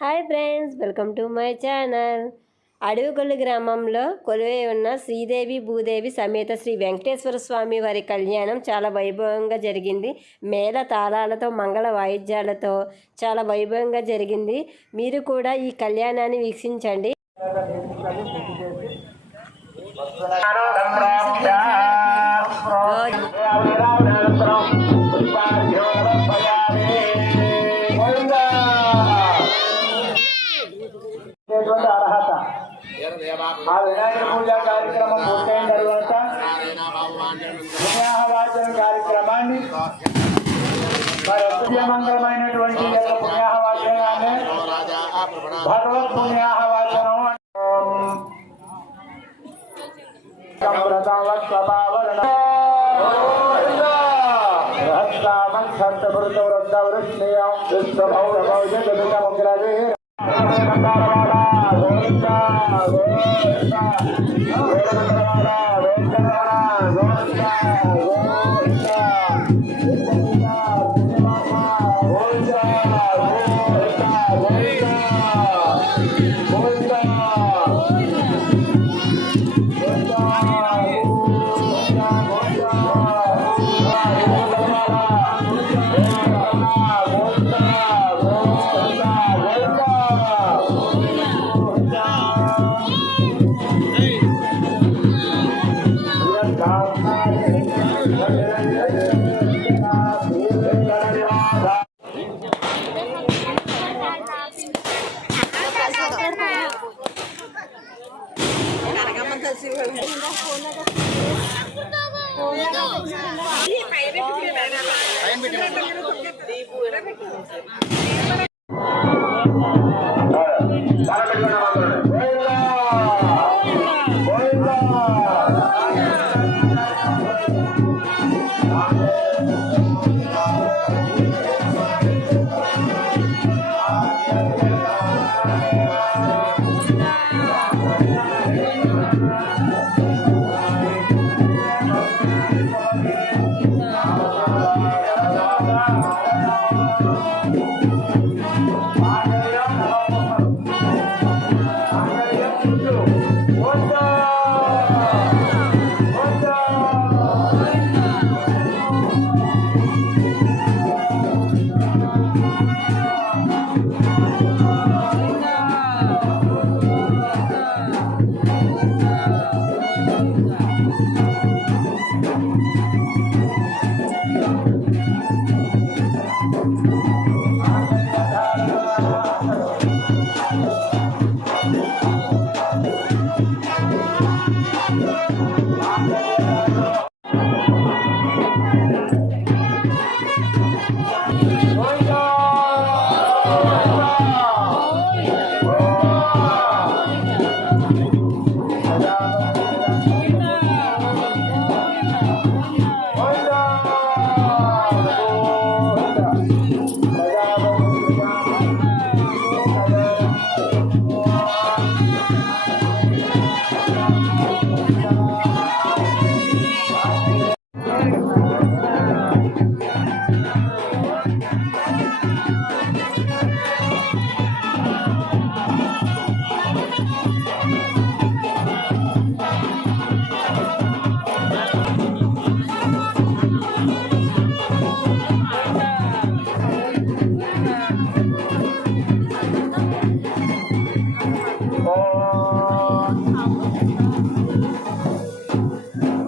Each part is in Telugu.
Hi friends, welcome to my channel. Adavikollu గ్రామంలో కొలువై ఉన్న శ్రీదేవి భూదేవి సమేత శ్రీ వెంకటేశ్వర స్వామి వారి కళ్యాణం చాలా వైభవంగా జరిగింది. మేళ తాళాలతో మంగళ వాయిద్యాలతో చాలా వైభవంగా జరిగింది. మీరు కూడా ఈ కళ్యాణాన్ని వీక్షించండి. అర్హత ఆ వినాయక పూజ కార్యక్రమం పూర్తయిన తర్వాత పుణ్యాహవాచన కార్యక్రమాన్ని మరి అత్యమంగళమైనటువంటి పుణ్యాహవాచనాన్ని భగవత్ పుణ్యాహవాచనం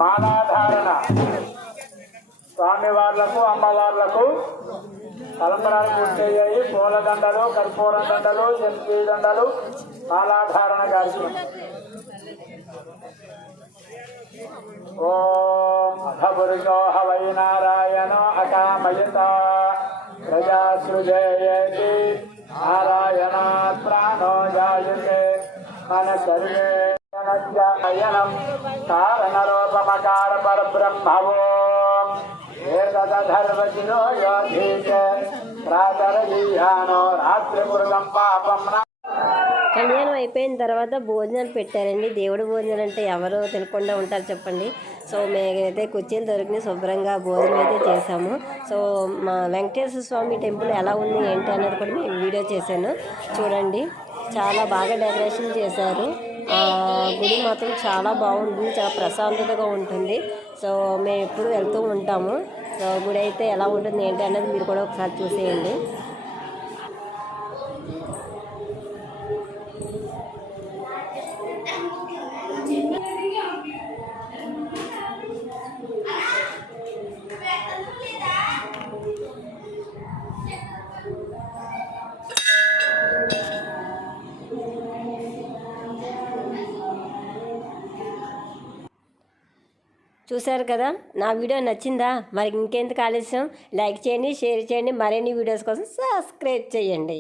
మాలాధారణ స్వామివార్లకు అమ్మవార్లకు తలంబరాలు పూర్తయ్యాయి. పూలదండలు, కర్పూర దండలు, జంతి దండలు, మాలాధారణ కార్యక్రమం. ఓం అధపురుషో హవై నారాయణో అకామయత ప్రజా సృజయతి నారాయణాత్ ప్రాణో జాయతే మన సర్వే నయనం కారణరూపమకార పరబ్రహ్మవో ఏతదర్వచినో యోధీతే ప్రాతరజీయానో రాత్రిపురుగం పాపం కళ్యాణం అయిపోయిన తర్వాత భోజనాలు పెట్టారండి. దేవుడు భోజనాలు అంటే ఎవరు తినకుండా ఉంటారు చెప్పండి. సో మేమైతే కుర్చీలు దొరికినాయి, శుభ్రంగా భోజనం అయితే చేసాము. సో మా వెంకటేశ్వర స్వామి టెంపుల్ ఎలా ఉంది ఏంటి అన్నది కూడా మేము వీడియో చేశాను చూడండి. చాలా బాగా డెకరేషన్ చేశారు. గుడి మాత్రం చాలా బాగుంటుంది, చాలా ప్రశాంతతగా ఉంటుంది. సో మేము ఎప్పుడు వెళ్తూ ఉంటాము. సో గుడి అయితే ఎలా ఉంటుంది ఏంటి అన్నది మీరు కూడా ఒకసారి చూసేయండి. చూశారు కదా, నా వీడియో నచ్చిందా? మరి ఇంకెందుకు ఆలస్యం, లైక్ చేయండి, షేర్ చేయండి, మరిన్ని వీడియోస్ కోసం సబ్స్క్రైబ్ చేయండి.